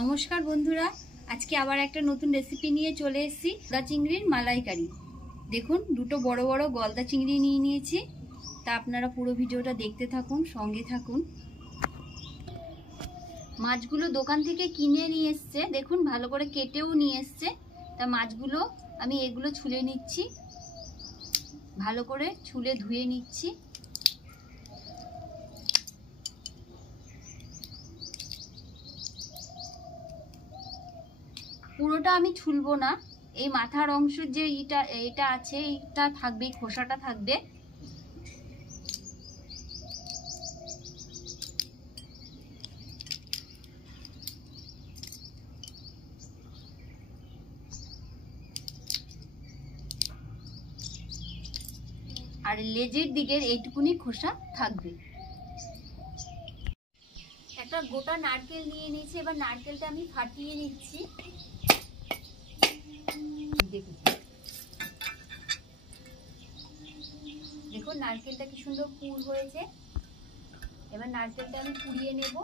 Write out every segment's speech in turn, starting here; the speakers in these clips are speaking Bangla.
নমস্কার বন্ধুরা, আজকে আবার একটা নতুন রেসিপি নিয়ে চলে এসেছি। গলদা চিংড়ির মালাইকারি। দেখুন, দুটো বড় বড় গলদা চিংড়ি নিয়ে নিয়েছি। তা আপনারা পুরো ভিডিওটা দেখতে থাকুন, সঙ্গে থাকুন। মাছগুলো দোকান থেকে কিনে নিয়ে এসছে, দেখুন ভালো করে কেটেও নিয়ে এসছে। তা মাছগুলো আমি এগুলো ছুলে নিচ্ছি, ভালো করে ছুলে ধুয়ে নিচ্ছি। পুরোটা আমি ছুলবো না, এই মাথার অংশ যে এটা আছে এটা থাকবে, খোসাটা থাকবে। আর লেজের দিকের এইটুকুনি খোসা থাকবে। একটা গোটা নারকেল নিয়ে নিয়েছি, এবার নারকেলটা আমি ফাটিয়ে নিচ্ছি। দেখুন নারকেলটা কি সুন্দর পুর হয়েছে। এবার নারকেলটা আমি পুড়িয়ে নেব।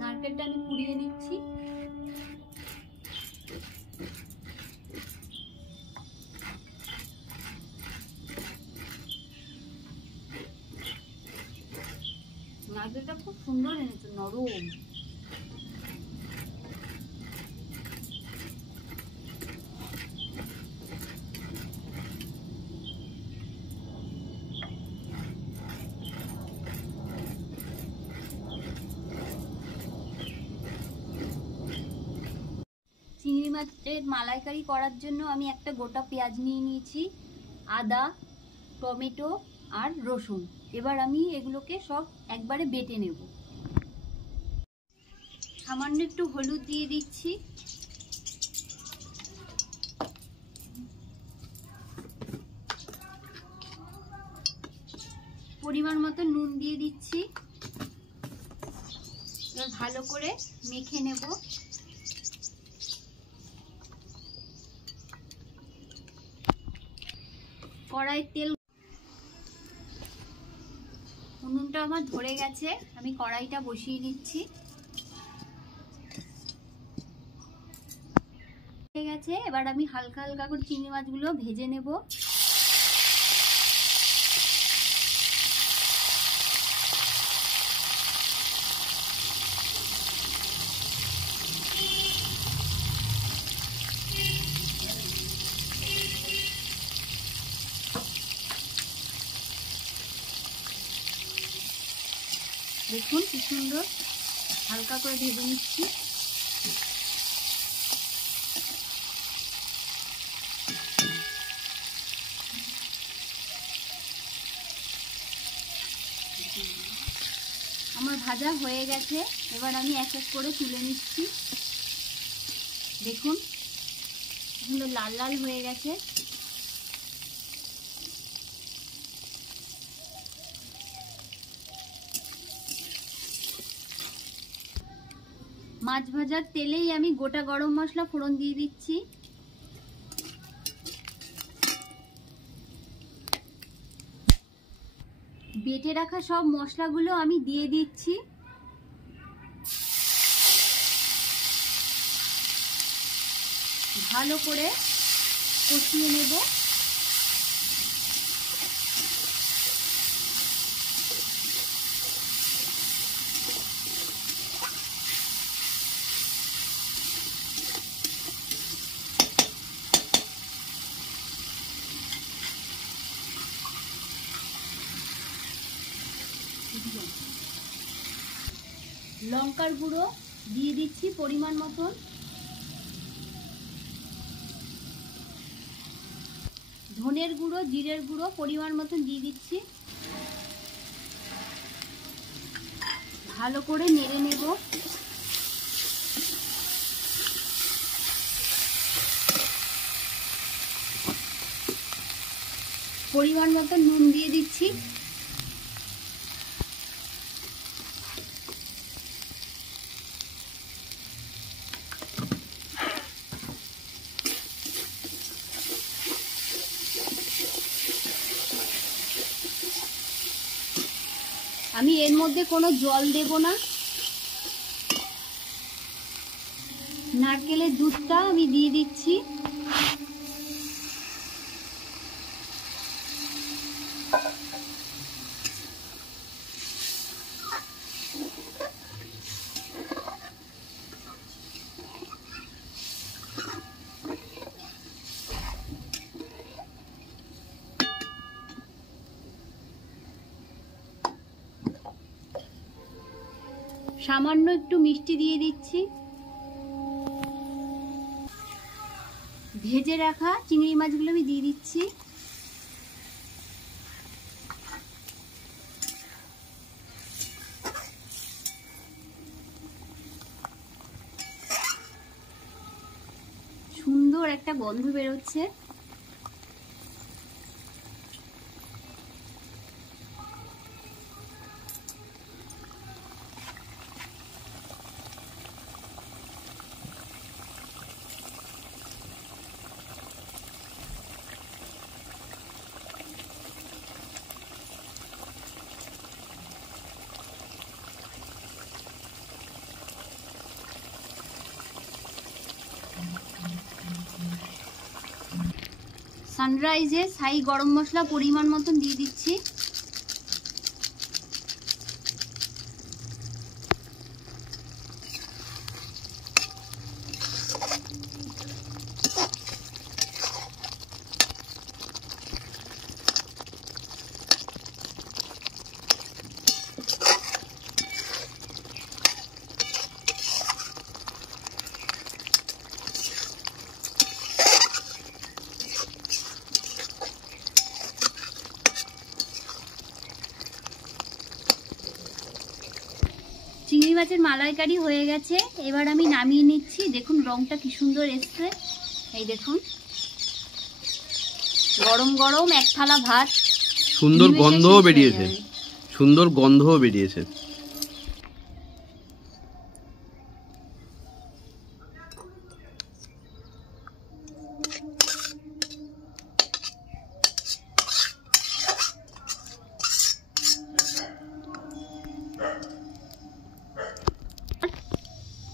নারকেলটা আমি পুড়িয়ে নিচ্ছি। নারকেলটা খুব সুন্দর এনেছে, নরম। চিংড়ি মাছের মালাইকারি করার জন্য আমি একটা গোটা পেঁয়াজ নিয়ে নিয়েছি, আদা, টমেটো আর রসুন। এবার আমি এগুলোকে সব একবারে বেটে নেব। সামান্য একটু হলুদ দিয়ে দিচ্ছি, পরিমাণ মতো নুন দিয়ে দিচ্ছি। এবার ভালো করে মেখে নেব। কড়াই তেল, উনুনটা আমার ধরে গেছে, আমি কড়াইটা বসিয়ে দিচ্ছি। হয়ে গেছে, এবার আমি হালকা হালকা করে চিংড়ি মাছগুলো ভেজে নেব। দেখুন কি সুন্দর হালকা করে ভেজে নিচ্ছি। আমার ভাজা হয়ে গেছে, এবার আমি এক এক করে তুলে নিচ্ছি। দেখুন সুন্দর লাল লাল হয়ে গেছে। মাছ ভাজার তেলেই আমি গোটা গরম মশলা ফোড়ন দিয়ে দিচ্ছি। বেটে রাখা সব মশলাগুলো আমি দিয়ে দিচ্ছি। ভালো করে কষিয়ে নেব। লঙ্কার গুঁড়ো দিয়ে দিচ্ছি পরিমাণ মতন। ধনের গুঁড়ো, জিরের গুঁড়ো পরিমাণ মতন দিয়ে দিচ্ছি। ভালো করে নেড়ে নেব। পরিমাণ মতন নুন দিয়ে দিচ্ছি। আমি এর মধ্যে কোনো জল দেব না, নারকেলের দুধটা আমি দিয়ে দিচ্ছি। সামান্য একটু মিষ্টি দিয়ে দিচ্ছি। ভেজে রাখা চিংড়ি মাছগুলো আমি দিয়ে দিচ্ছি। সুন্দর একটা গন্ধ বেরোচ্ছে। সানরাইজের ছাই গরম মশলা পরিমাণ মতন দিয়ে দিচ্ছি। চিংড়ি মাছের মালাইকারি হয়ে গেছে, এবার আমি নামিয়ে নিচ্ছি। দেখুন রংটা কি সুন্দর এসছে। এই দেখুন গরম গরম এক থালা ভাত, সুন্দর গন্ধও বেরিয়েছে, সুন্দর গন্ধও বেরিয়েছে।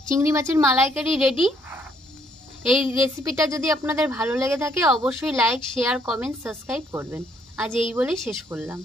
চিংড়ি মাছের মালাইকারি রেডি। এই রেসিপিটা যদি আপনাদের ভালো লেগে থাকে অবশ্যই লাইক, শেয়ার, কমেন্ট, সাবস্ক্রাইব করবেন। আজ এই বলে শেষ করলাম।